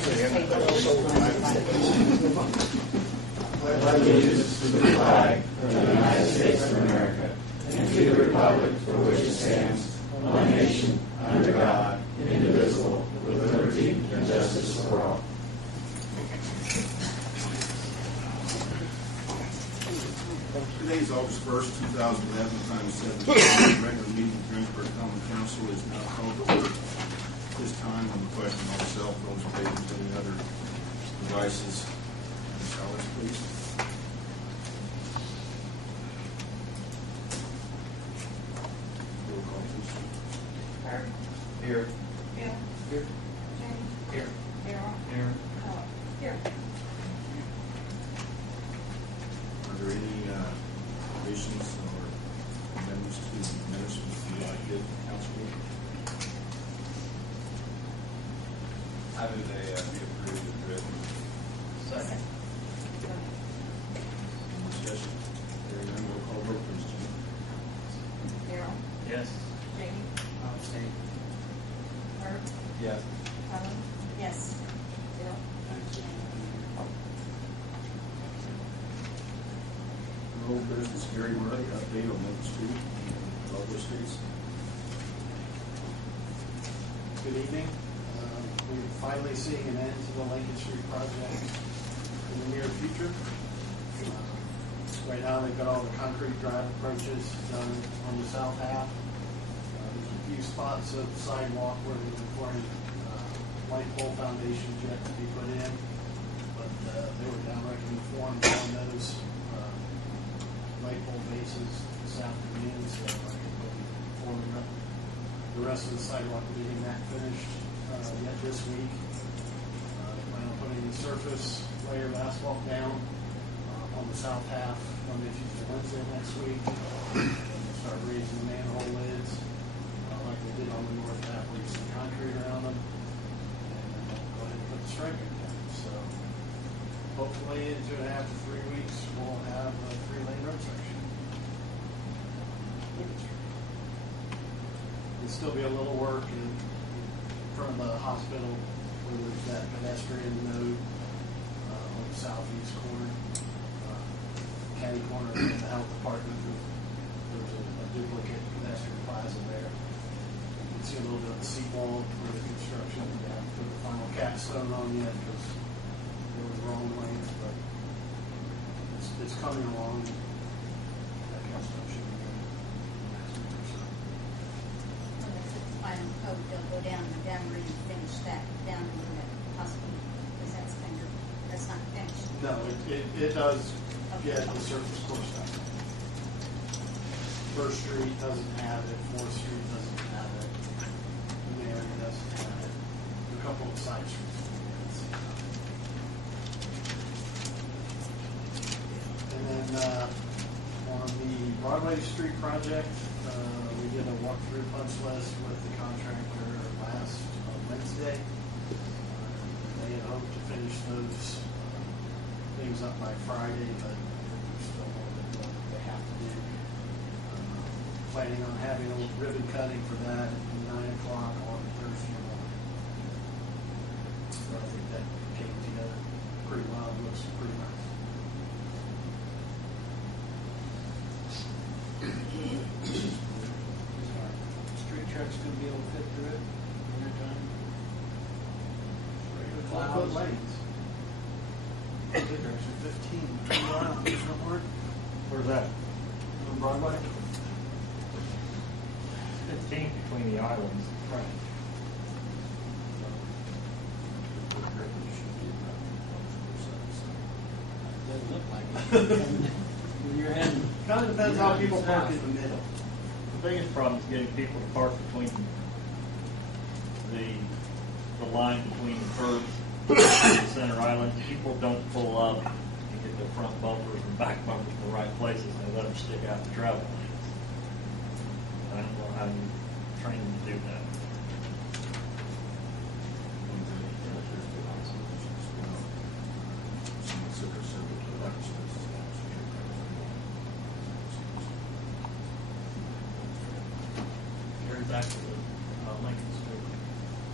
pledge allegiance to the flag of the United States of America and to the republic for which it stands, one nation, under God, indivisible, with liberty and justice for all. Today is August 1st, 2011, time is 7:00. The regular meeting of Greensburg Common Council is now called to order. At this time, on the question on cell phones, tablets, any other devices. Ms. Ellis, please. Roll call, please. Herb. Here. Bill. Here. Jamie. Here. Darryl. Here. Here. Are there any additions or amendments to the minutes that you like to give council? I move they be approved as written. Second. Discussion. Hearing none, roll call vote, please, Jim. Darryl. Yes. Jamie. Abstain. Herb. Yes. Helen. Yes. Bill. Old business, Gary Murray, update on Main Street and Broadway streets. Good evening. We're finally seeing an end to the Lincoln Street project in the near future. Right now, they've got all the concrete drive approaches done on the south half. There's a few spots of sidewalk where they're requiring light pole foundations yet to be put in, but they were downright informed on those light pole bases this afternoon, so I can be forming up the rest of the sidewalk, getting that finished yet this week. Plan on putting the surface layer of asphalt down on the south half Monday, Tuesday, Wednesday next week. And we'll start raising the manhole lids like they did on the north half, where you see concrete around them. And then we'll go ahead and put the striping down. So hopefully in 2.5 to 3 weeks, we'll have a 3-lane road section. There'll still be a little work in front of the hospital where there's that pedestrian node on the southeast corner, county corner of the health department. There's a duplicate pedestrian plaza there. You can see a little bit of the seawall where the construction, we haven't put the final capstone on yet because it was wrong length, but it's coming along. That capstone should be good next week or so. When they put the final code, they'll go down where you finish that, down in the hospital, because that's not finished. No, it does get the surface course done. First Street doesn't have it, 4th Street doesn't have it, Mary doesn't have it, a couple of side streets. And then on the Broadway Street project, we did a walkthrough punch list with the contractor last Wednesday. They had hoped to finish those things up by Friday, but there's still more that they have to do. Planning on having a ribbon cutting for that at 9 o'clock on Thursday morning. So I think that came together pretty well. It looks pretty nice. Street truck's gonna be able to fit through it winter time. 12-foot lanes. I think there's actually 15 around somewhere. Where's that? On Broadway. 15 between the islands. Right. Doesn't look like it. When you're heading. Kind of depends how people park in the middle. The biggest problem is getting people to park between the line between the curbs and the center island. People don't pull up and get their front bumpers and back bumpers in the right places. They let them stick out the travel lanes. I don't know how you train them to do that. Back to Lincoln Street.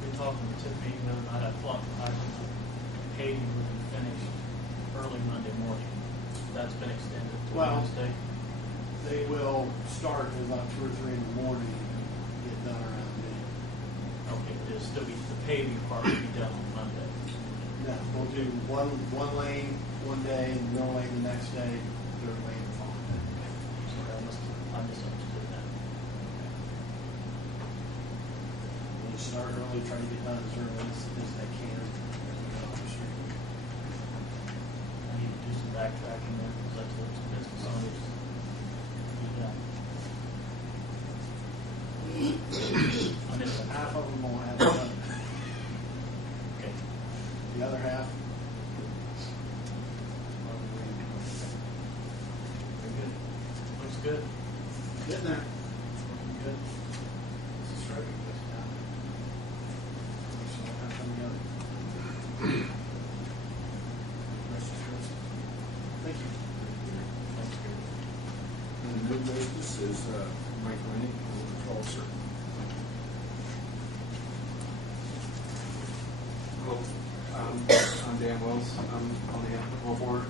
We talked to Tiffany the other night. I flocked the hydrants paving would be finished early Monday morning. That's been extended to Well- Wednesday. They will start at about 2 or 3 in the morning and get done around noon. Okay, but it'll still be, the paving part will be done on Monday. No, we'll do one lane one day, and middle lane the next day, third lane the following day. Sorry, I misunderstood that. We'll start early, try to get done as early as they can. As we go off the street. I need to do some backtracking there, because that's what business owners do. I missed that. Half of them will have it done. Okay. The other half, Very good. Looks good. getting there. Looking good. This is striping just now. So we'll have them together. Questions, Chris? Thank you. Thanks, Gary. And the new business is Mike Wenning, Patrol Sir. Hello, I'm Dan Wells. I'm on the Ethical Board.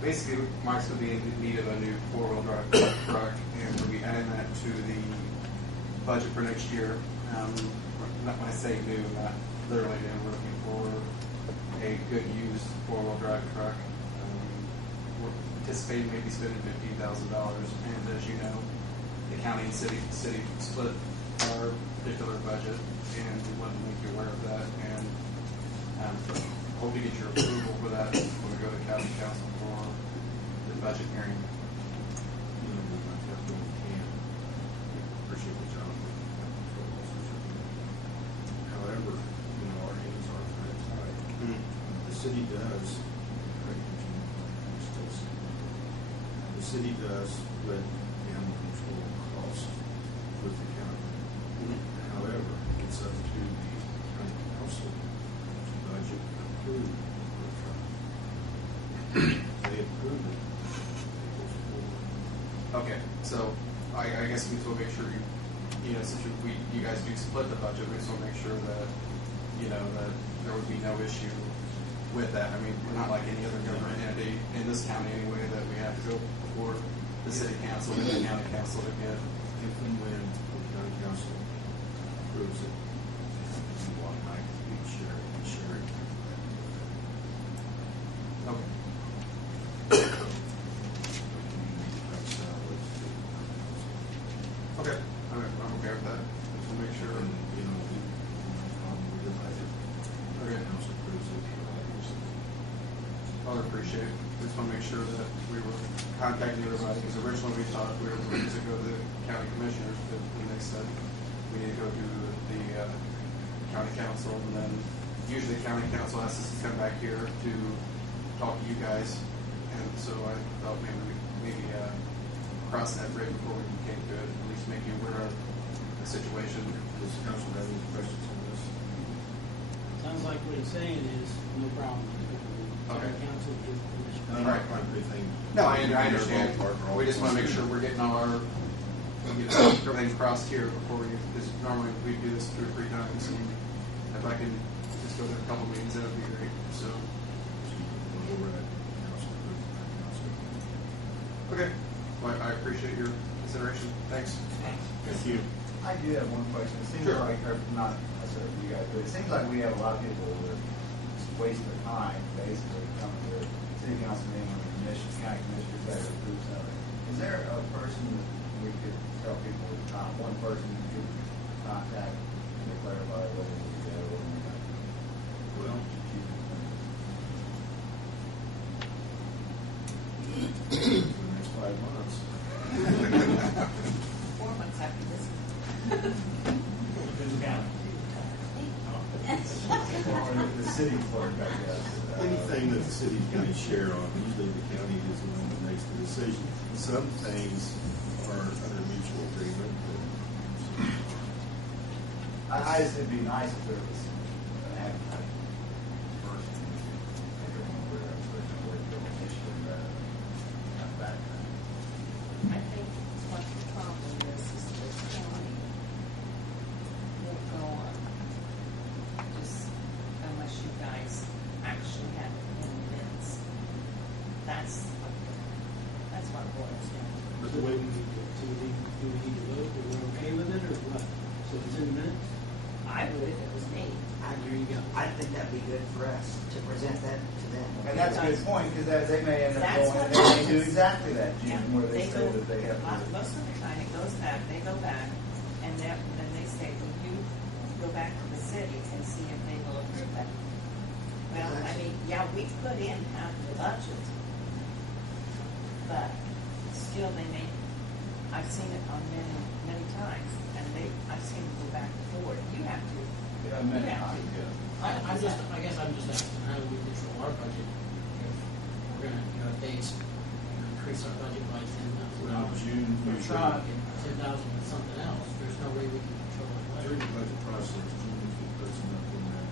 Basically, Mike's going to be in need of a new four-wheel drive truck, and we'll be adding that to the budget for next year. Not when I say new, not literally new. We're looking for a good used four-wheel drive truck. We're anticipating maybe spending $15,000, and as you know, the county and city split our particular budget, and we wanted to make you aware of that, and hope to get your approval for that when we go to county council for the budget hearing. You know, we're not that we can. Appreciate the job. However, you know, our hands are very tied. The city does, the city does split the animal control costs with the county. However, it's up to the county council to budget and approve the truck. They approve it, it goes forward. Okay, so I guess we just want to make sure you know, since you guys do split the budget, we just want to make sure that, you know, that there would be no issue with that. I mean, we're not like any other government entity in this county anyway that we have to go before the city council and the county council to get. If and when the county council approves it, you want Mike to be sharing. Okay. Okay, I'm okay with that. Just want to make sure. And, you know, we with the budget. Okay. Council approves it. I would appreciate it. Just want to make sure that we were contacting everybody, because originally we thought we were going to go to the county commissioners, but then they said we need to go to the county council, and then usually the county council asks us to come back here to talk to you guys, and so I thought maybe cross that bridge before we came to it, at least make you aware of the situation. Does the council have any questions on this? Sounds like what he's saying is, no problem. Okay. Council gives permission. I'm not trying to anything. No, I understand. We just want to make sure we're getting all our, everything crossed here before we, because normally we do this 2 or 3 times, and if I can just go to a couple meetings, that would be great, so. Over at council approves it, council. Okay, well, I appreciate your consideration, thanks. Thank you. I do have one question. It seems Sure. like, or not necessarily you guys, but it seems like we have a lot of people that just waste their time basically coming to city council meeting or county commissioners that approve something. Is there a person that we could tell people, one person you could contact to clarify whether we could go or not? Well, for the next 5 months. 4 months after this. The city clerk, I guess. Anything that the city's going to share on, usually the county is the one that makes the decision. Some things are under mutual agreement, I just, it'd be nice if there was an advertising person. Everyone would have a issue rather than back. I think what the problem is the county won't go on, just unless you guys But So the way, do we need to vote, or we're okay with it, or what? So it's in the minutes? I would if it was me. There you go. I think that'd be good for us to present that to them. And that's a good point, because they may end up That's going, and what they may do happens. exactly that, Yeah, June, where they say go- that they have to. Most of the time, it goes back, they go back, and then they say, well, you go back to the city and see if they will approve that. Well, I mean, yeah, we put in half the budget, but still they may, I've seen it on many times, and I've seen it go back and forth. You have to. Yeah, many times, yeah. I guess I'm just asking, how do we control our budget? If we're gonna, if they increase our budget by well, $10,000 June, for a usually, truck and 10,000 for something else, there's no way we can control our during budget. the budget process, June usually puts enough in there,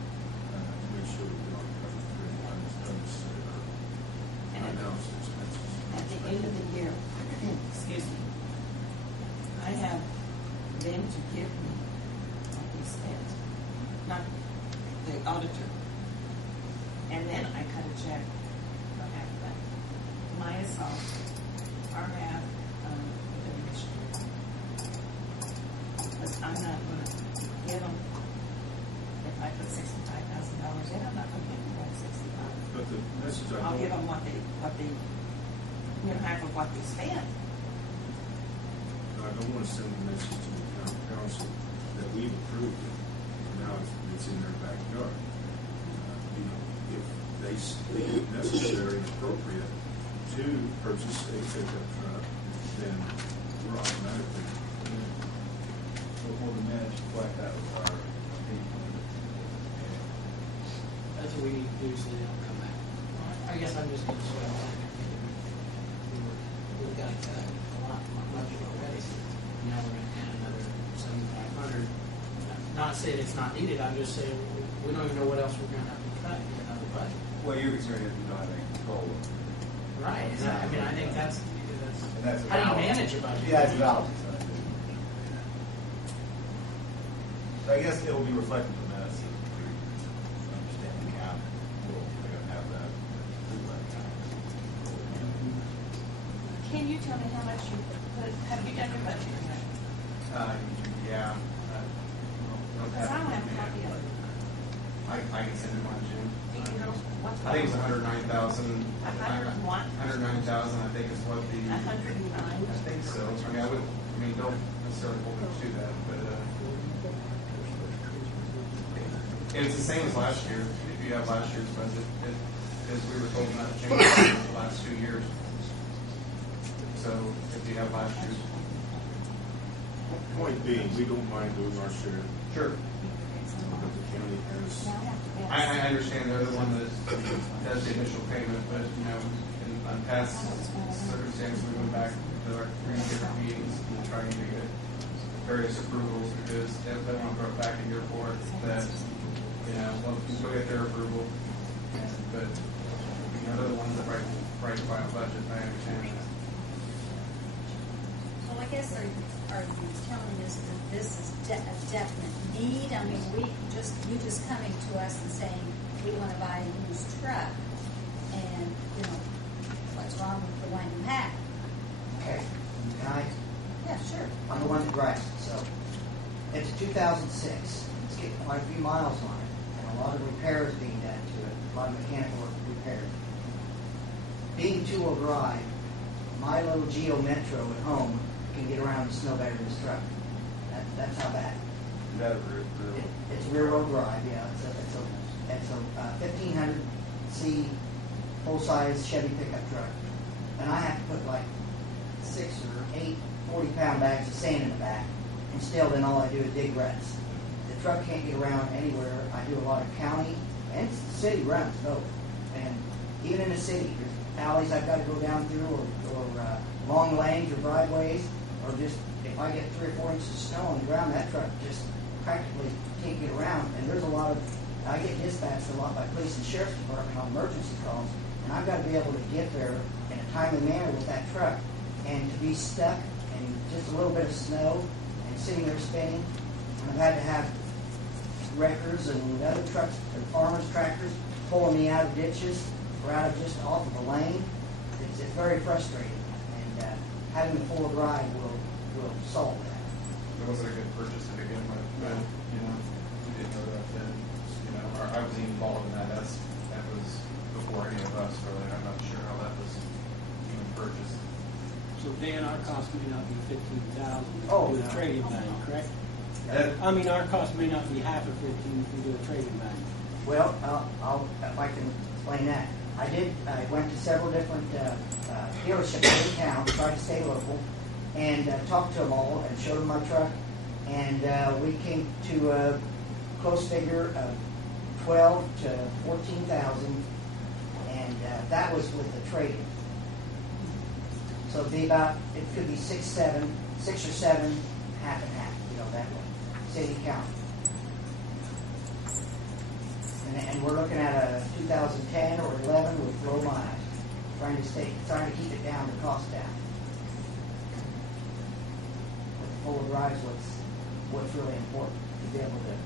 to make sure we get all the coverage for everyone that's done this, And at- announced expenses. At the end of the year, excuse me, I have them to give me what they spent, not the auditor. And then I cut a check for half of that. Minus off our half, the commissioner. But I'm not gonna give them, if I put $65,000 in, I'm not gonna give them all 65. But the message I I'll give don't, them what they, half of what they spent. I don't want to send a message to the town council that we've approved it, now it's in their backyard. You know, if they think it necessary and appropriate to purchase a pickup truck, then we're automatically, So for the minutes, reflect that with our opinion. That's what we need to do so they don't come back. I guess I'm just concerned. We've got a lot much already. Now we're gonna add another 7,500. Not saying it's not needed, I'm just saying we don't even know what else we're gonna have to cut in another budget. Well, you're concerned if you don't have any control of it. Right, and I mean, I think that's And that's how do you valid. manage a budget? Yeah, it's valid. So I guess it will be reflected in the minutes that we understand the count. We're going to have that. Can you tell me how much you put, have you done your budget or not? Yeah. Because I don't have a copy of it. I can send it on June. Do you know what? I think it's 109,000. 101? 109,000, I think is what the. 109? I think so. I mean, don't necessarily hold me to that, but, it's the same as last year. If you have last year's budget, as we were told not to change it in the last 2 years. So if you have last year's. point being, we don't mind doing our share, Sure. but the county has, I understand they're the one that does the initial payment, but, you know, in past circumstances, we went back to our 3 different meetings and trying to get various approvals because they want to go back in your court that, you know, well, you go get their approval, but, you know, they're the ones that write the final budget, I understand that. Well, I guess are you telling us that this is a definite need? I mean, you just coming to us and saying, we want to buy a used truck, and, you know, what's wrong with the one you have? Okay, can I, Yeah, sure. I'm the one that drives it, so. It's a 2006, it's getting quite a few miles on it, and a lot of repairs being done to it, a lot of mechanical work repaired. Being two-wheel drive, my little Geo Metro at home can get around the snow better than this truck. That's how bad. Is that a real? It's rear-wheel drive, yeah. It's a 1500C full-size Chevy pickup truck, and I have to put like 6 or 8 40-pound bags of sand in the back, and still then all I do is dig ruts. The truck can't get around anywhere. I do a lot of county and city runs both, and even in the city, there's alleys I've got to go down through, or long lanes or driveways, or just if I get 3 or 4 inches of snow on the ground, that truck just practically can't get around. And there's a lot of, I get dispatched a lot by police and sheriff's department on emergency calls, and I've got to be able to get there in a timely manner with that truck. And to be stuck in just a little bit of snow and sitting there spinning, and I've had to have wreckers and other trucks and farmers' tractors pulling me out of ditches or out of just off of a lane. It's very frustrating. And having the four-wheel drive will solve that. It wasn't a good purchase to begin with, but, you know, we didn't know that then. You know, I was involved in that. That was before any of us, really. I'm not sure how that was even purchased. So Dan, our cost may not be $15,000 Oh, with a no. trade-in value, correct? That- I mean, our cost may not be half of 15 if we do a trade-in value. Well, if I can explain that. I went to several different dealerships in town, tried to stay local, and talked to them all and showed them my truck. And we came to a close figure of 12 to 14,000, and that was with the trade-in. So it'd be about, it could be 6 or 7, half and half, you know, that way, city county. And we're looking at a 2010 or 11 with low miles, trying to keep it down, the cost down. But the four-wheel drive is what's really important, to be able to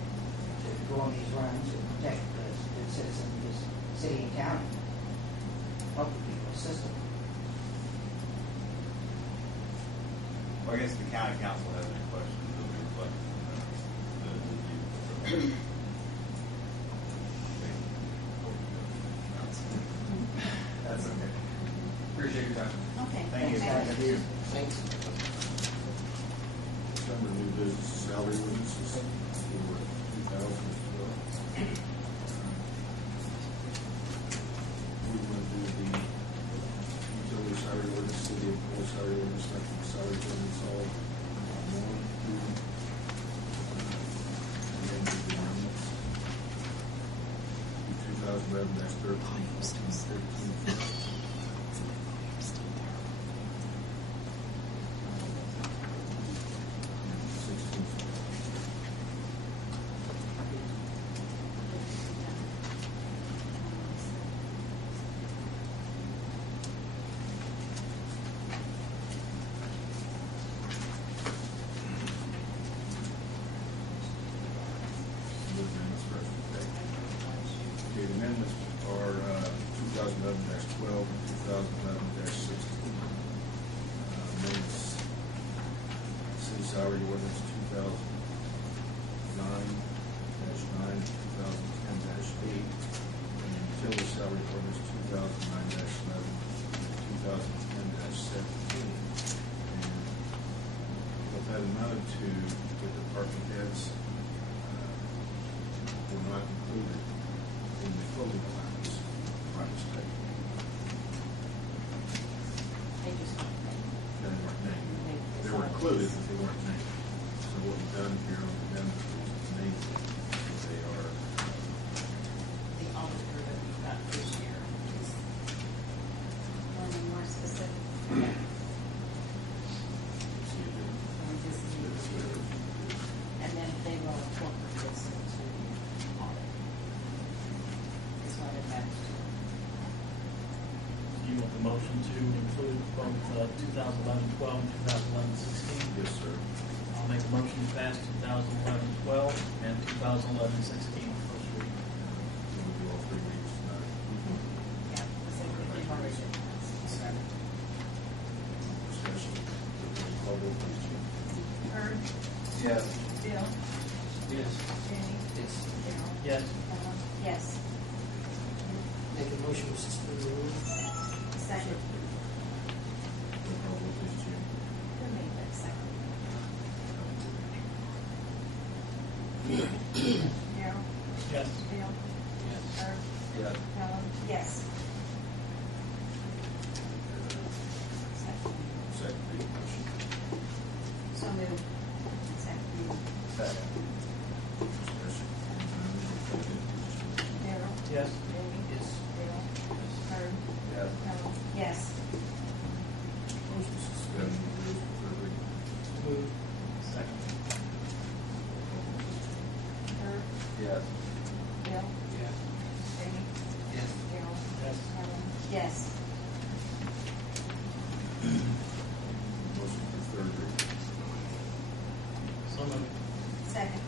go on these runs and protect the citizens of this city and county. Help the people, assist them. Well, I guess the county council has any questions that we reflect the That's okay. Appreciate your time. Okay. Thank you. Thank you. Thanks. Some of the new business salary ordinances for 2012. We want to do the utility salary ordinance, city employee salary ordinance, electric salary ordinance, all one, two, and then do the amendments. 2011-13, 14, 15. Okay, the amendments are 2011-12 and 2011-16. Amendments, city salary ordinance 2009-9, 2010-8, and utility salary ordinance 2009-11, 2010-17. And what that amounted to with department heads were not included in the clothing allowance by mistake. They just want to They weren't named. They were included, but they weren't named. So what we've done here on the amendment is name them. They are, the auditor that we got this year. One more specific. So we just need to, and then they will incorporate this into audit. Is what it matters to. You want the motion to include both 2011-12 and 2011-16? yes, sir. I'll make a motion to pass 2011-12 and 2011-16 first reading. We'll do all three readings tonight. Yeah, the same thing they've already done. Discussion. Call roll, please, Jim. Herb, Yes. Bill, Yes. Jenny, Yes. Daryl, Yes. Ellen, yes. Make a motion to suspend the rules. Second. Call roll, please, Jim. Who made that second? Daryl, Yes. Bill, Yes. Herb, Yes. Ellen, yes. Second. Second reading motion. So moved. Second. Second. Discussion. Roll call again, please, Jim. Daryl, Yes. Jamie, Yes. Bill, Herb, Yes. Ellen, yes. Motion to suspend the rules for third reading. Move. Second. Herb, Yes. Bill, Yes. Jamie, Yes. Daryl, Yes. Ellen, yes. Motion for third reading. So moved. Second.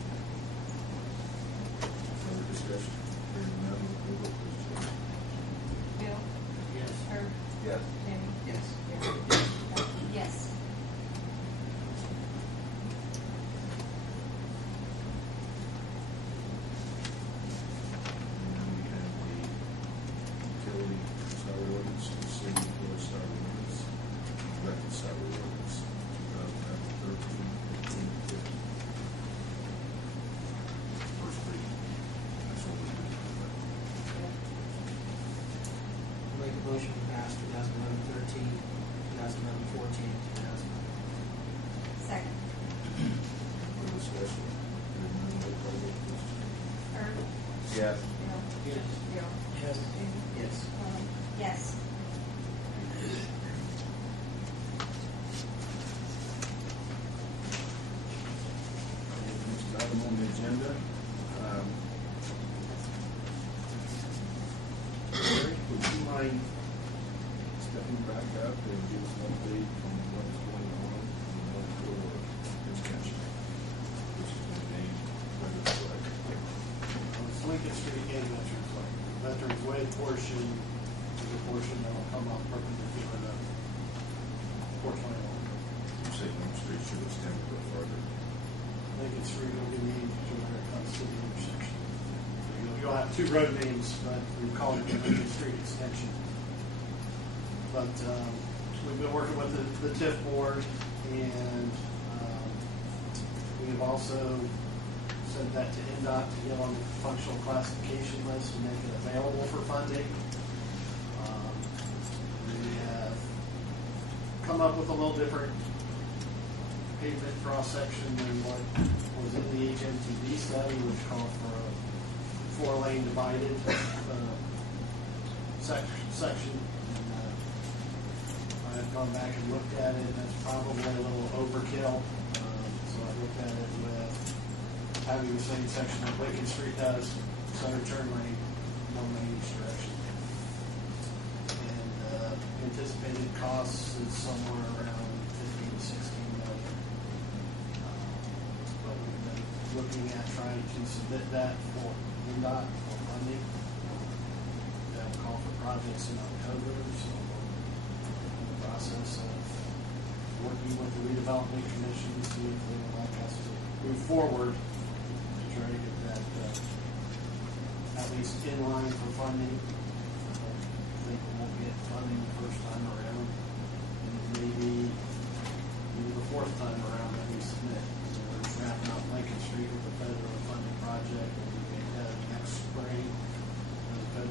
Further discussion? Hearing none, roll call, 2011, 14, 2000. Second. For discussion. Hearing none, roll call vote, please. Herb? Yes. Bill? Yes. Bill? Yes. Judy? Yes. Helen? Yes. Next item on the agenda. Larry, would you mind stepping back up and give us an update on what's going on in the North Shore extension, which is the main Veterans Way? It's Lincoln Street and Veterans Way. Veterans Way portion is a portion that will come up perpendicular to Portland. You say Lincoln Street should extend a little further. Lincoln Street will be named to where it comes to the intersection. So you'll have two road names, but we call it the Lincoln Street extension. But we've been working with the TIF board, and we have also sent that to NDOT to get on the functional classification list and make it available for funding. We have come up with a little different pavement cross-section than what was in the HMTV study, which called for a 4-lane divided section. And I've gone back and looked at it, and that's probably a little overkill. So I looked at it with having the same section that Lincoln Street does, center turn lane, 1 lane each direction. And anticipated costs is somewhere around 15 to 16 million. But we've been looking at trying to submit that for NDOT for funding. That will call for projects in October, so we're in the process of working with the redevelopment commission to see if they would like us to move forward to try to get that at least in line for funding. I think we won't get funding the first time around, and maybe the fourth time around that we submit. So we're just wrapping up Lincoln Street with a federal funded project, and we get that next spring as a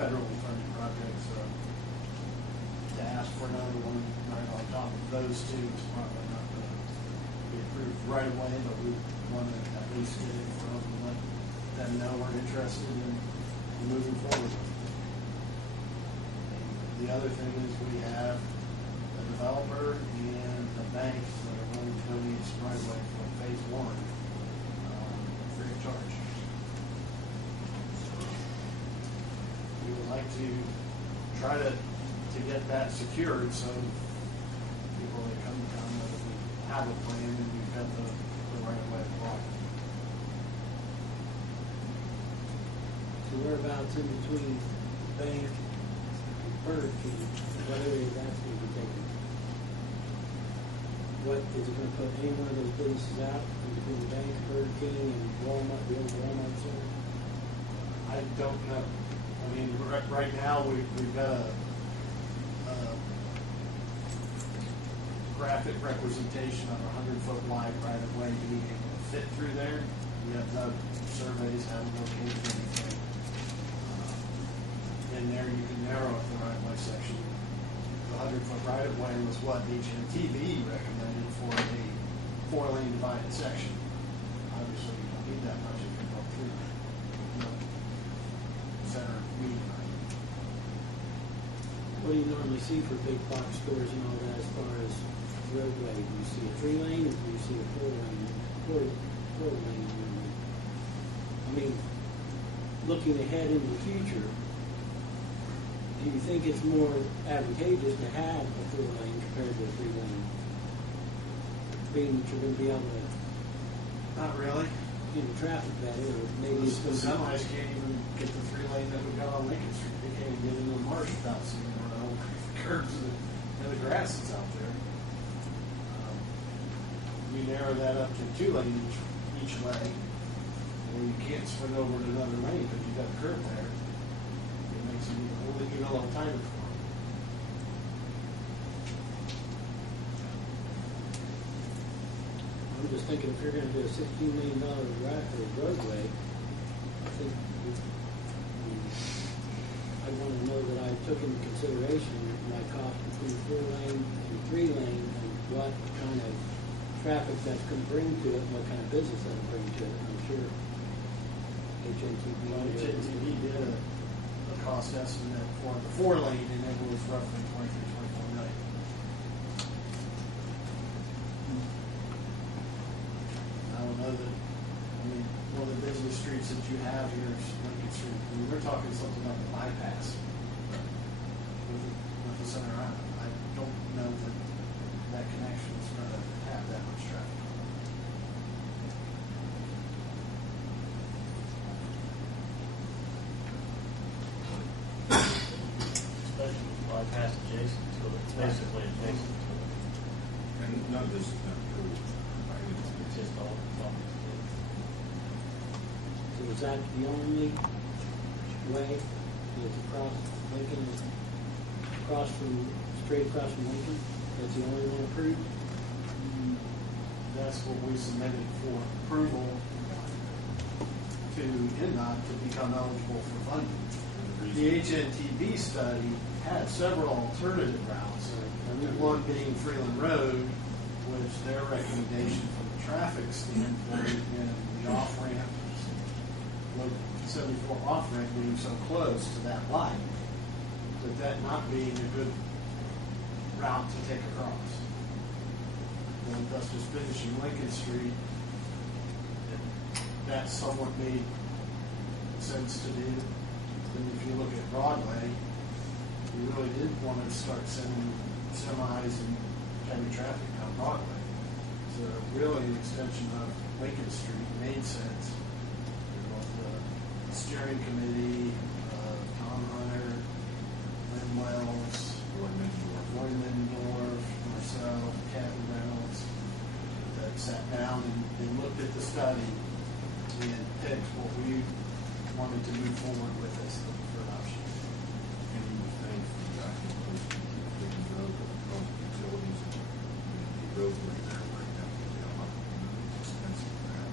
federally funded project. So to ask for another one right on top of those two is probably not going to be approved right away, but we want to at least get it from them and let them know we're interested in moving forward with it. The other thing is we have a developer and a bank that are willing to donate some right away for phase 1 free of charge. We would like to try to get that secured so people that come to town know that we have a plan and we've got the right of way block. So whereabouts in between bank and Burger King, what area is that going to be taken? What, is it going to put any one of those businesses out in between the bank, Burger King, and Walmart, the old Walmart center? I don't know. I mean, right now, we've got a graphic representation of a 100-foot wide right-of-way being able to fit through there. We have no surveys, haven't located anything. In there, you can narrow it the right-of-way section. The 100-foot right-of-way was what HMTV recommended for a 4-lane divided section. Obviously, you don't need that much if you go through the center median. What do you normally see for big box stores and all that as far as roadway? Do you see a 3-lane or do you see a 4-lane? Four lane. I mean, looking ahead into the future, do you think it's more advantageous to have a 4-lane compared to a 3-lane? Being that you're going to be able to, Not really. traffic better, or maybe it's The going to semis can't even get the 3-lane that we got on Lincoln Street. They can't even get into the marsh without seeing the old curbs and the grass that's out there. We narrow that up to 2-lane each way, where you can't swing over to another lane because you've got a curb there. It makes it even a little tighter for them. I'm just thinking if you're going to do a $16 million roadway, I think I want to know that I've took into consideration my cost between 4-lane and 3-lane and what kind of traffic that's gonna bring to it, and what kind of business that'll bring to it. I'm sure HNTB. HNTB did a cost estimate for the 4-lane, and it was roughly 24 million. I don't know that, I mean, one of the business streets that you have here is Lincoln Street. I mean, we're talking something like a bypass with the center island. I don't know that that connection is going to have that much traffic. Especially with bypass adjacent to it, it's basically adjacent to it. And none of this is not approved. It's just all. So is that the only way is across Lincoln, straight across from Lincoln? That's the only one approved? That's what we submitted for approval to NDOT to become eligible for funding. The HNTB study had several alternative routes, one being Freeland Road, which their recommendation from the traffic standpoint and the off-ramp, Loop 74 off-ramp being so close to that light, that not being a good route to take across. And thus just finishing Lincoln Street, that somewhat made sense to do. And if you look at Broadway, you really did want to start sending semis and heavy traffic down Broadway. So really an extension of Lincoln Street made sense. The steering committee, Tom Hunter, Lynn Wells, Roy Lindendorf, myself, Kathy Reynolds, that sat down and looked at the study and picked what we wanted to move forward with as the preferred option. And you would think the document was taking road, because utilities, the roadway there right now would be a lot more expensive than that.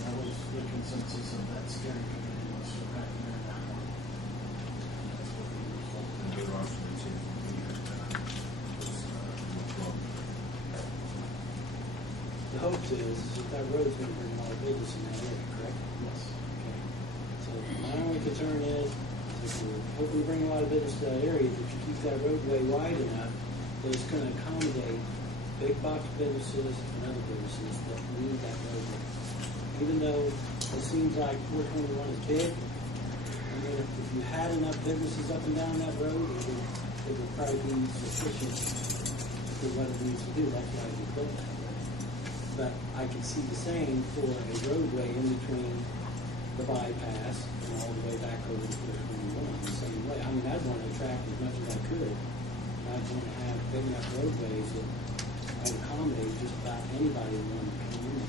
That was the consensus of that steering committee, was to recommend that one. That's what we were told. And the other option that seems to be was The hope is that that road's gonna bring a lot of business in that area, correct? Yes. Okay. So my only concern is, if we're hoping to bring a lot of business to that area, that you keep that roadway wide enough that it's gonna accommodate big box businesses and other businesses that need that roadway. Even though it seems like 421 is big, I mean, if you had enough businesses up and down that road, it would probably be sufficient for what it needs to do. That's why we built that way. But I can see the same for a roadway in between the bypass and all the way back over to 421 the same way. I mean, I'd want to attract as much as I could. I'd want to have big enough roadways that I'd accommodate just about anybody that wanted to come in.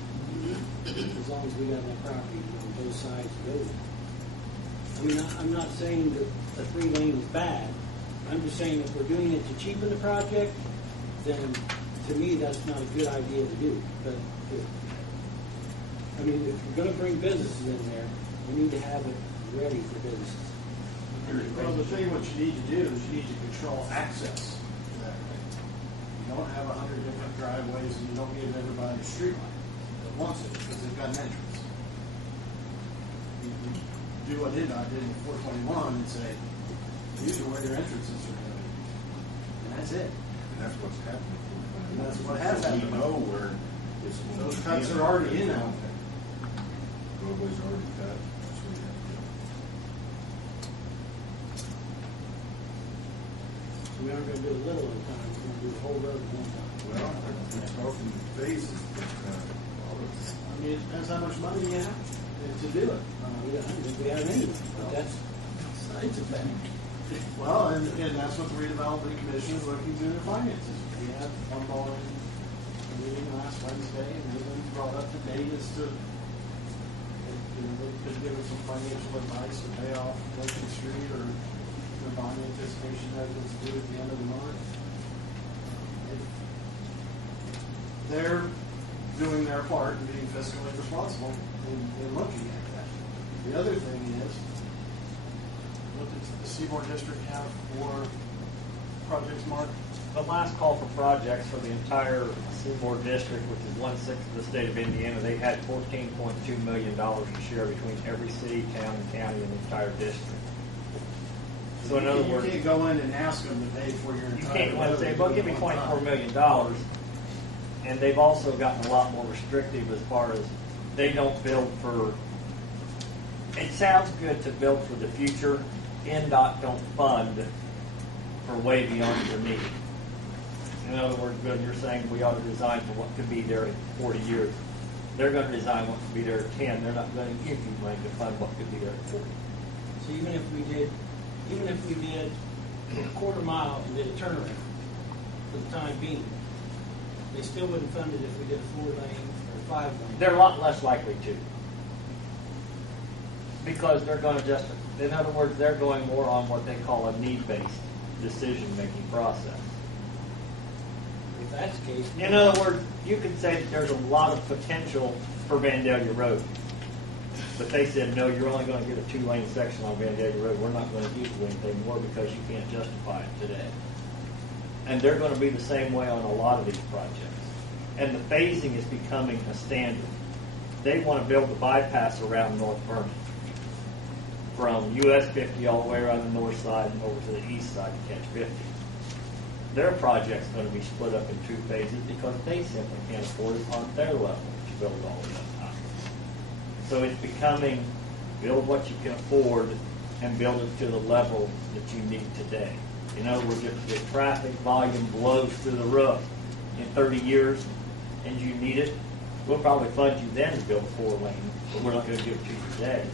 As long as we got enough property on both sides to go with. I mean, I'm not saying that the 3-lane is bad. I'm just saying if we're doing it to cheapen the project, then to me that's not a good idea to do. But if we're going to bring businesses in there, we need to have it ready for businesses. Well, the thing what you need to do is you need to control access to that thing. You don't have 100 different driveways and you don't give everybody a street light that wants it because they've got an entrance. You do what NDOT did in 421 and say, these are where your entrances are going to be. And that's it. And that's what's happening. And that's what has happened. We know where it's. Those cuts are already in out there. Roadways are already cut. That's what we have to do. So we aren't going to do a little at a time. We're going to do the whole road at one time. Well, we're talking phases, but, all of this. I mean, it depends how much money you have to do it. I don't think we have any, but that's besides the fact. Well, and that's what the redevelopment commission is looking to their finances. We had one more meeting last Wednesday, and they've been brought up to date as to, they could give us some financial advice to pay off Lincoln Street or the bond anticipation that was due at the end of the month. doing their part and being fiscally responsible in looking at that. The other thing is, what does the Seaboard District have for projects, Mark? The last call for projects for the entire Seaboard District, which is 1/6 of the state of Indiana, they had $14.2 million to share between every city, town, and county in the entire district. So in other words, You can't go in and ask them to pay for your you entire. can't want to say, road well, give me at one $24 time. million. And they've also gotten a lot more restrictive as far as they don't build for, it sounds good to build for the future. NDOT don't fund for way beyond your need. In other words, Bill, you're saying we ought to design for what could be there in 40 years. They're going to design what could be there in 10. They're not going to give you money to fund what could be there in 40. So even if we did a quarter mile and did a turnaround for the time being, they still wouldn't fund it if we did a 4 lane or 5 lane. They're a lot less likely to. Because they're going to just, in other words, they're going more on what they call a need-based decision-making process. If that's the case. In other words, you could say that there's a lot of potential for Vandalia Road. But they said, no, you're only going to get a 2-lane section on Vandalia Road. We're not going to give you anything more because you can't justify it today. And they're going to be the same way on a lot of these projects. And the phasing is becoming a standard. They want to build the bypass around North Vernon, from US 50 all the way around the north side and over to the east side to catch 50. Their project's going to be split up in 2 phases because they simply can't afford it on their level to build it all the way up high. So it's becoming, build what you can afford and build it to the level that you need today. In other words, if the traffic volume blows through the roof in 30 years and you need it, we'll probably fund you then to build a 4-lane, but we're not going to give it to you today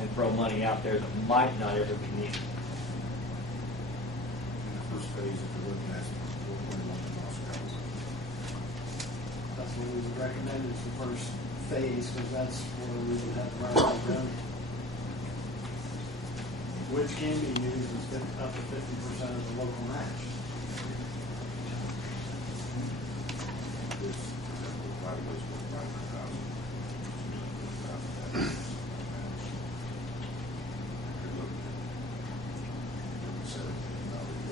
and throw money out there that might not ever be needed. In the first phase, if you're looking at 4.1 miles per hour. That's what we would recommend is the first phase, because that's where we would have the right to go. Which can be used as up to 50% of the local match. This, right away, is worth 500,000. You're looking at $17 million.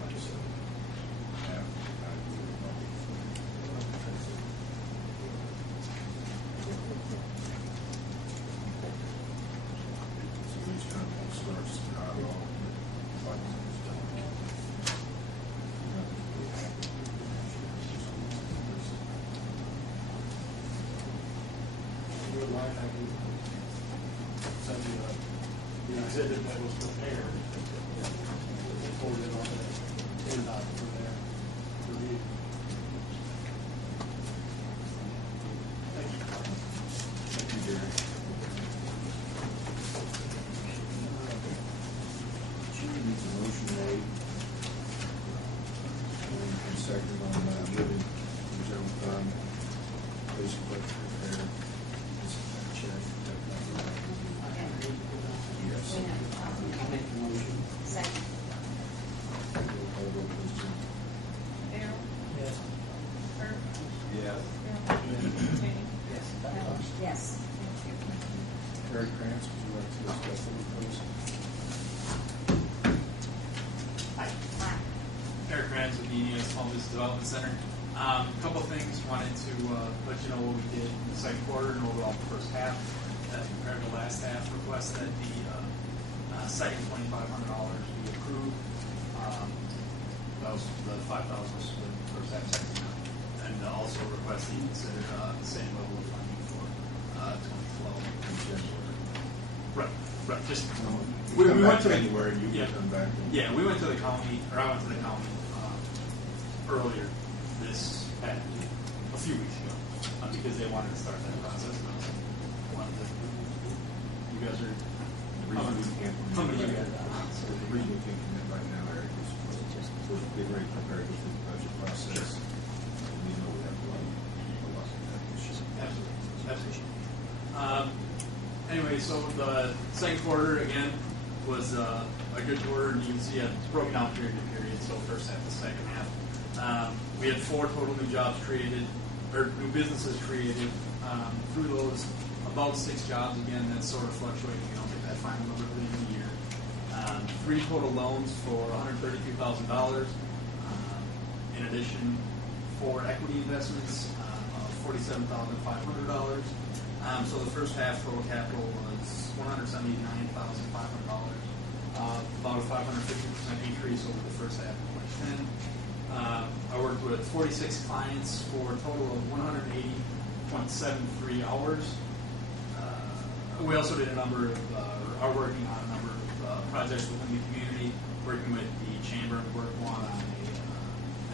Like I said, half, so these kind of starts out all like it's done. If you would like, I can send you the exhibit that was prepared. Forward it on the NDOT for their review. Thank you. Thank you, Gary. Jimmy needs a motion made. And second on moving the general fund. Please, clerk, prepare this check. Yes. I make the motion. Second. Roll call vote, please, Jim. Darrell? Yes. Herb? Yes. Bill? Jenny? Yes. Helen? Yes. Terry Krantz, would you like to discuss the please? Aye. Eric Rans with the Indiana Small Business Development Center. A couple of things. Wanted to let you know what we did in the second quarter and overall the first half. Compared to last half, request that the second $2,500 be approved. That was the $5,000 was split first half, second half. And also request that you consider the same level of funding for 2012. Right. Just We went went to the- anywhere, you yeah. can come back. Yeah, we went to the county, or I went to the county earlier this past week, a few weeks ago, because they wanted to start that process. And I was like, wanted to, you guys are The reason we can't. coming The together. reason we can't commit right now, Eric, is we're getting ready to prepare to go through the budget process. We know we have a lot of that issue. Absolutely. Anyway, so the second quarter again was a good quarter, and you can see it's broken down period to period. So first half to second half. We had 4 total new jobs created, or new businesses created. Through those, about 6 jobs. Again, that's sort of fluctuating. You don't get that final number at the end of the year. 3 total loans for $132,000. In addition, 4 equity investments of $47,500. So the first half total capital was $179,500. About a 550% increase over the first half of 2010. I worked with 46 clients for a total of 180.73 hours. We also did are working on a number of projects within the community, working with the Chamber of Work one on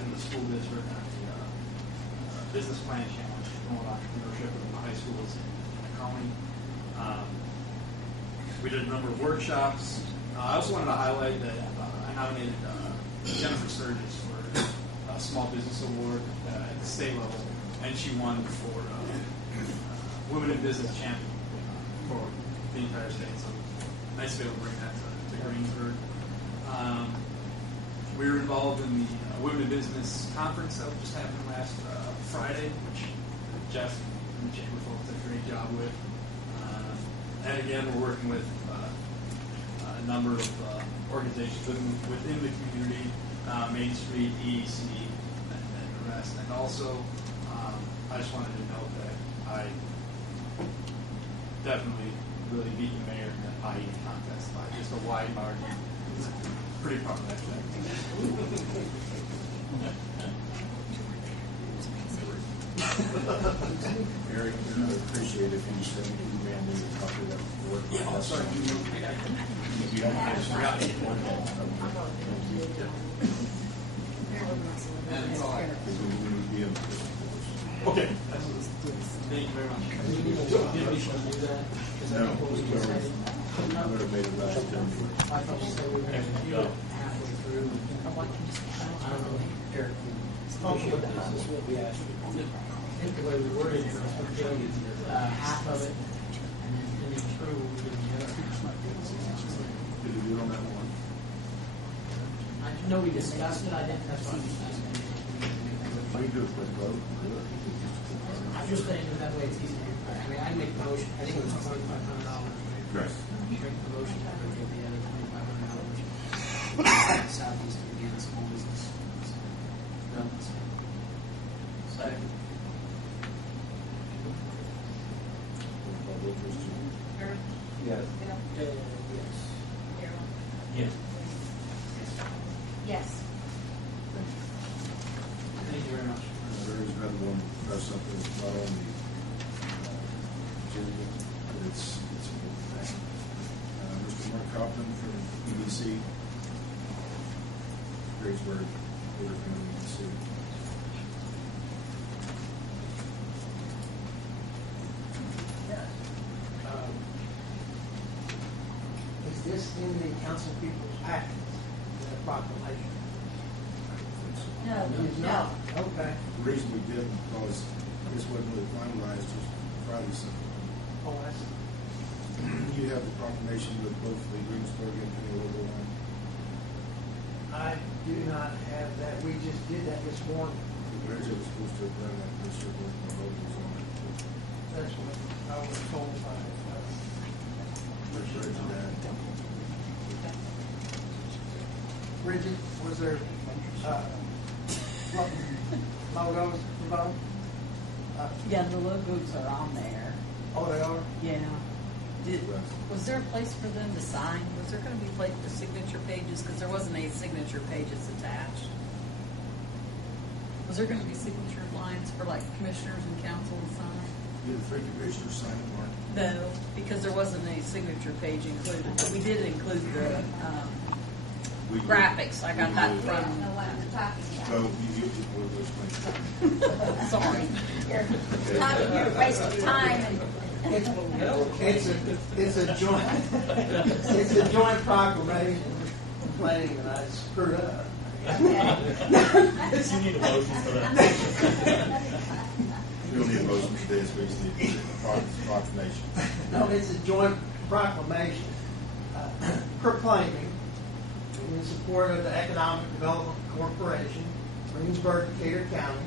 in the school district on the business plan challenge, promote entrepreneurship within the high schools in the county. We did a number of workshops. I also wanted to highlight that I nominated Jennifer Sturgis for a Small Business Award at the state level, and she won for Women in Business Champion for the entire state. So nice to be able to bring that to Greensburg. We were involved in the Women in Business Conference that just happened last Friday, which Jeff and the Chamber folks did a great job with. And again, we're working with a number of organizations within the community, Main Street, EEC, and the rest. And also, I just wanted to note that I definitely really beat the mayor in that pie eating contest by just a wide margin. Pretty proud of that fact. Eric, I appreciate if you send me an email me a copy of that report. Oh, sorry. You don't have to forget it. And that's all I have. Because we would be able to. Okay. Thank you very much. No, we would have made it last September. I thought you said we were going to do it halfway through. I don't know, Eric, this is what we asked you. I think the way we worded it, we're doing half of it, and then through, we're doing the other. Did you do it on that one? I know we discussed it, I didn't, that's what I'm saying. We do it with vote. I'm just saying that way it's easier. I mean, I make the motion, I think it was $2,500. Right. Make the motion, I would give the other $2,500. Southeast again, small business. No. Second. Herb? Yes. Bill? Yes. Darrell? Yes. Yes. Thank you very much. There is another one, something that's not on the agenda, but it's a good thing. Mr. Mark Copeland from EDC, Greensburg, Porter County, EDC. Is this in the council people's packet, the proclamation? No, It's no. not. Okay. The reason we did because this wasn't really finalized till Friday, so Oh, that's, you have the proclamation with both the Greensburg and the local one. I do not have that. We just did that this morning. Reggie was supposed to have done that, but sure wasn't my logos on it. That's what I was told by, Reggie that. Bridget, was there, logos involved? Yeah, the logos are on there. Oh, they are? Yeah. Was there a place for them to sign? Was there going to be a place for signature pages? Because there wasn't any signature pages attached. Was there going to be signature lines for like commissioners and council to sign? You had the 3 commissioners sign it, Mark. No, because there wasn't any signature page included. But we did include the graphics. I got that I from. don't know what I'm talking So about. you get one of those things. Sorry. You're talking, you're wasting time and. It's a joint, it's a joint proclamation complaining that I screwed up. You need a motion for that. You don't need a motion for this, we just need a proclamation. No, it's a joint proclamation proclaiming in support of the Economic Development Corporation Greensburg, Decatur County,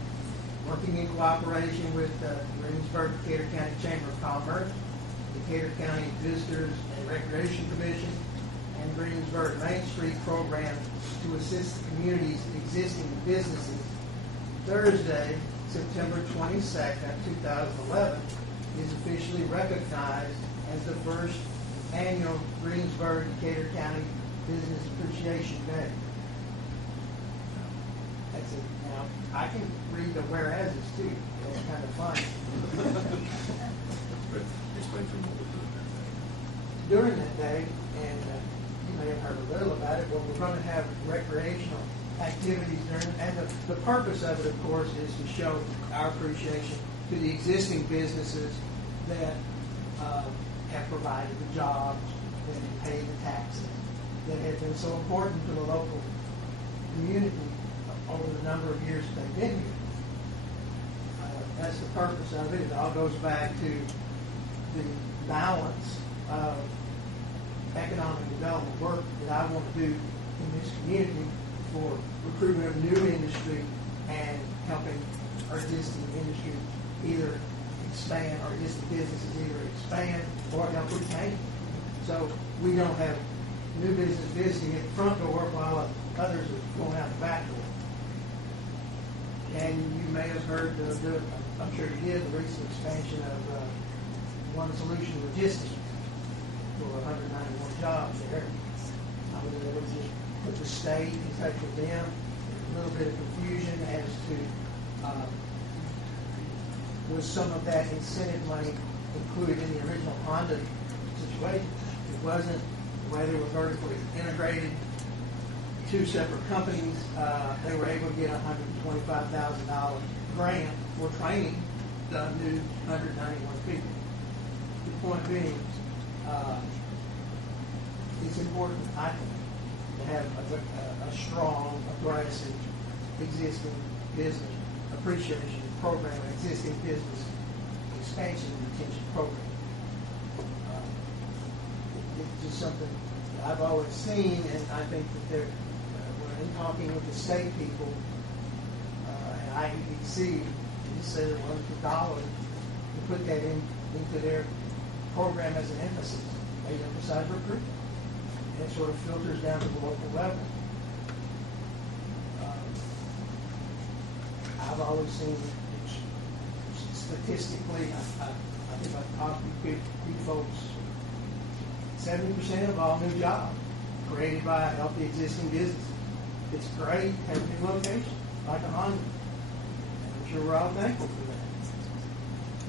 working in cooperation with the Greensburg, Decatur County Chamber of Commerce, Decatur County Visitors and Recreation Commission, and Greensburg Main Street Program to assist the community's existing businesses. Thursday, September 22nd, 2011, is officially recognized as the first annual Greensburg, Decatur County Business Appreciation Day. That's it. Now, I can read the whereases too. It's kind of fun. Explain to them what we're doing that day. During that day, and you may have heard a little about it, but we're going to have recreational activities during, and the purpose of it, of course, is to show our appreciation to the existing businesses that have provided the jobs, that pay the taxes, that have been so important to the local community over the number of years that they've been here. That's the purpose of it. It all goes back to the balance of economic development work that I want to do in this community for recruitment of new industry and helping our existing industry either expand, or existing businesses either expand or help retain. So we don't have new business visiting at the front door while others are going out the back door. And you may have heard, I'm sure you did, the recent expansion of One Solution Logistics for 191 jobs there. I was able to put the state in touch with them. There's a little bit of confusion as to was some of that incentive money included in the original Honda situation. It wasn't. The way they were vertically integrated, two separate companies, they were able to get a $125,000 grant for training the new 191 people. The point being, it's important, I think, to have a strong, aggressive, existing business appreciation program, an existing business expansion and retention program. It's just something that I've always seen, and I think that they're, when in talking with the state people, and IEDC, they say they're willing to dollar to put that into their program as an emphasis. They emphasize recruitment. And it sort of filters down to the local level. I've always seen, statistically, I think I've talked to you folks, 70% of all new jobs created by healthy existing businesses. It's great, have a new location, like a Honda. I'm sure we're all thankful for that.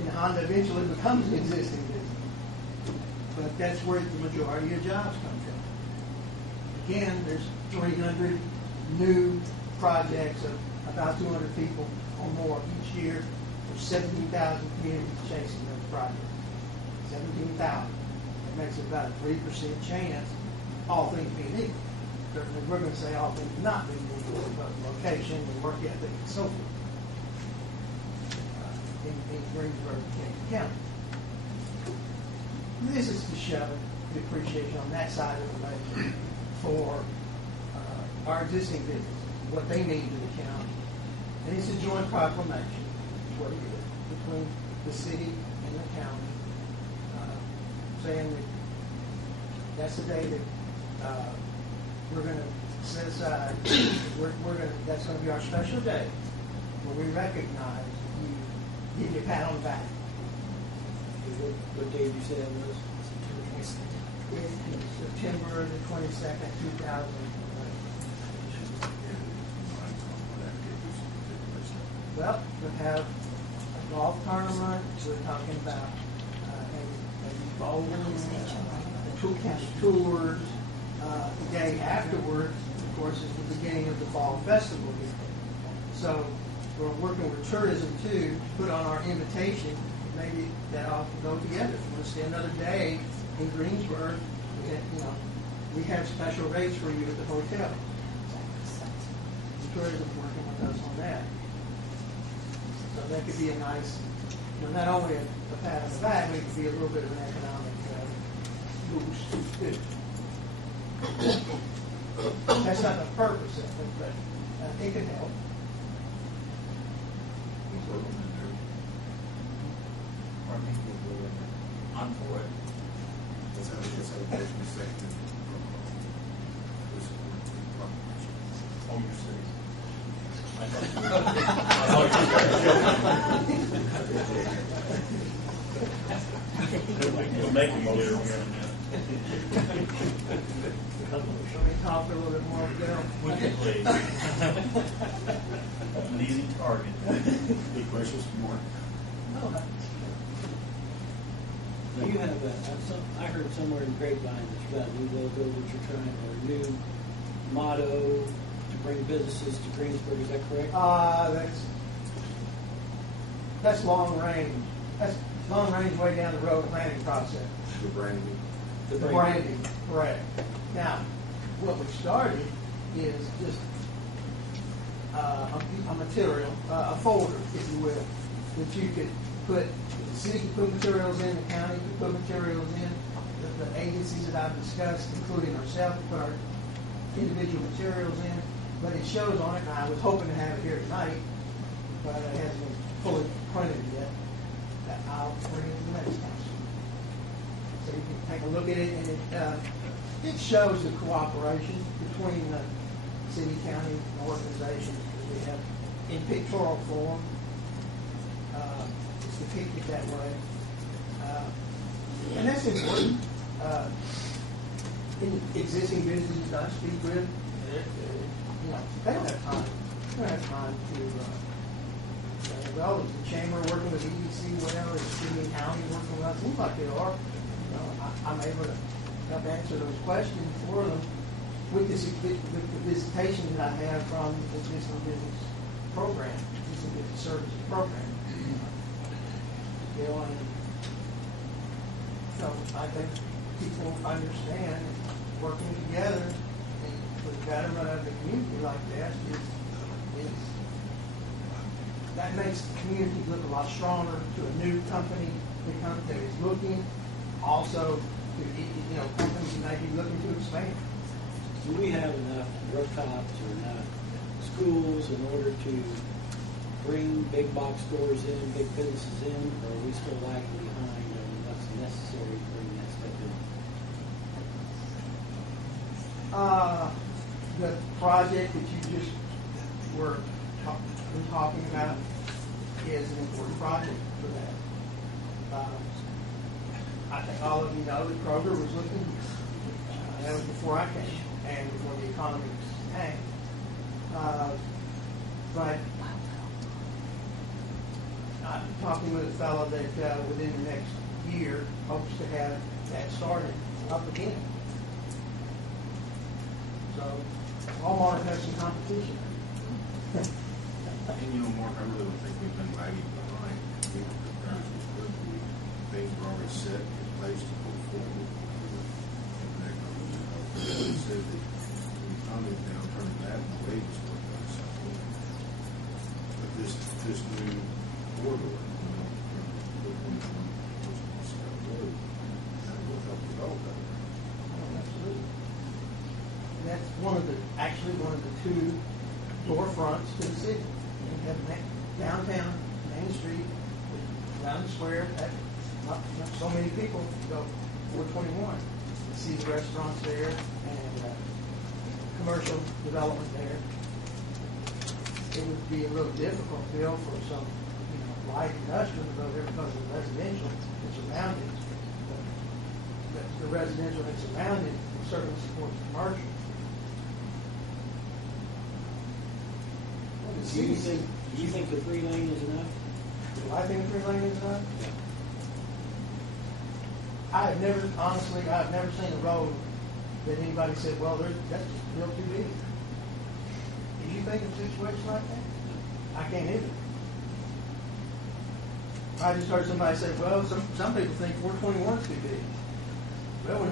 And Honda eventually becomes an existing business. But that's where the majority of jobs come from. Again, there's 300 new projects of about 200 people or more each year. There's 17,000 communities chasing those projects. 17,000. That makes it about a 3% chance, all things being equal. Certainly, we're going to say all things not being equal, but location and work ethic and so forth in Greensburg, County. This is to show the appreciation on that side of the ledger for our existing businesses, what they mean to the county. And it's a joint proclamation, is what it is, between the city and the county, saying that that's the day that we're going to set aside. That's going to be our special day where we recognize you, give you a pat on the back. What day did you say that was? September the 22nd, 2011. Well, we'll have a golf tournament. We're talking about maybe bowling, county tours. The day afterwards, of course, is the beginning of the fall festival here. So we're working with tourism too to put on our invitation. Maybe that all can go together. We'll stay another day in Greensburg. We have special rates for you at the hotel. The tourism working with us on that. So that could be a nice, not only a pat on the back, but it could be a little bit of an economic boost too. That's not the purpose of it, but it could help. I'm for it. Let's have a motion and second. To support the proclamation. Oh, you're serious? I thought You'll make me do it. Shall we talk a little bit more, Bill? Would you please? An easy target. Any questions for Mark? Now you have I heard somewhere in the grapevine that you got a new logo that you're trying, or a new motto to bring businesses to Greensburg. Is that correct? That's long range. That's long range way down the road planning process. The branding. The branding, correct. Now, what we started is just a material, a folder, if you will, that you could put, the city could put materials in, the county could put materials in, the agencies that I've discussed, including ourselves, put our individual materials in, but it shows on it, and I was hoping to have it here tonight, but it hasn't been fully printed yet, that I'll bring it to the next council. So you can take a look at it, and it shows the cooperation between the city, county, and organizations that we have in pictorial form. It's depicted that way. And that's important. In existing businesses that I speak with, they don't have time. They don't have time to, well, is the chamber working with EDC, whatever, is city and county working with us? Seems like they are. I'm able to help answer those questions for them with the visitation that I have from the existing business program, existing business services program. So I think people understand working together for the betterment of the community like that is that makes the community look a lot stronger to a new company that is looking, also to companies that might be looking to expand. Do we have enough rooftops or enough schools in order to bring big box stores in, big businesses in, or are we still lagging behind on what's necessary to bring that stuff in? The project that you just were talking about is an important project for that. I think all of you know that Kroger was looking, that was before I came, and before the economy tanked. But I'm talking with a fellow that within the next year hopes to have that started up again. So Walmart has some competition. And Mark, I really don't think we've been lagging behind. Things were already set in place to go forward. They said that the economy now turning that and the wages were going something. But this new corridor, that will help develop that. Absolutely. And that's one of the two storefronts to the city. You have downtown, Main Street, down the square, that's not so many people go 421. You see the restaurants there and commercial development there. It would be a little difficult, Bill, for some light industrial to go there because of the residential that's around it. But the residential that's around it certainly supports commercial. Do you think the 3-lane is enough? Do I think 3-lane is enough? Yeah. I've never seen a road that anybody said, well, that's just built too big. Did you think of a situation like that? I can't either. I just heard somebody say, well, some people think 421 is too big. Well,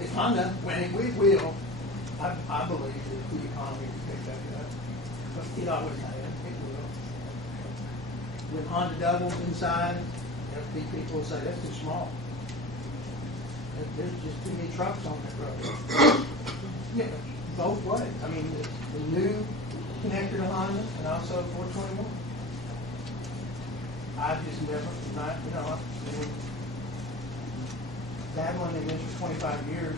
if Honda, when it will, I believe that the economy will pick that up. But it always has. It will. When Honda doubles inside, people say that's too small. There's just too many trucks on that road. Yeah, both ways. I mean, the new connector to Honda and also 421. I I've just never, not, you know, I mean, dabbling in this for 25 years.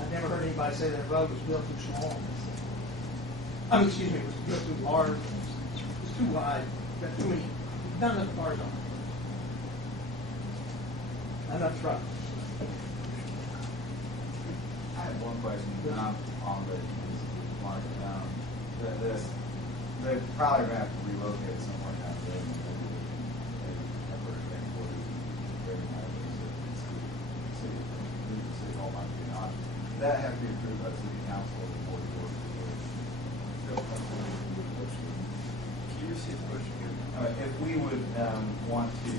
I've never heard anybody say that road was built too small. I mean, excuse me, it was built too large. It's too wide. Got too many, not enough cars on it. Not enough trucks. I have one question, not on the market. They're probably going to have to relocate somewhere down the road. Maybe temporary headquarters, very nice. City Hall might be an option. Does that have to be approved by the city council or the board of works? Can you repeat the question again? If we would want to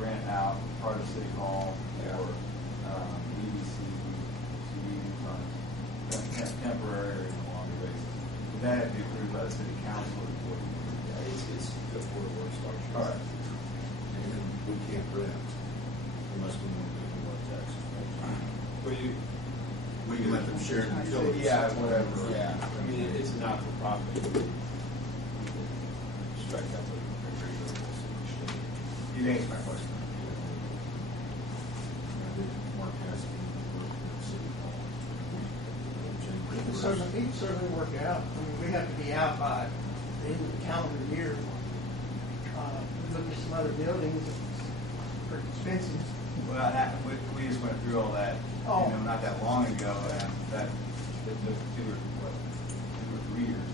rent out part of City Hall or EDC, funds, temporary and longer basis, would that have to be approved by the city council or the board of works? It's the board of works function. All right. And we can't rent unless we want to do more taxes. Well, We can let them share the utilities. Yeah, whatever. Yeah, I mean, it's not for profit. Strike that with a reasonable solution. You answered my question. Mark has to work with City Hall. It can certainly work out. I mean, we have to be out by the end of the calendar year. Look at some other buildings, it's pretty expensive. Well, we just went through all that, Oh. not that long ago, and that it took 2 or 3 years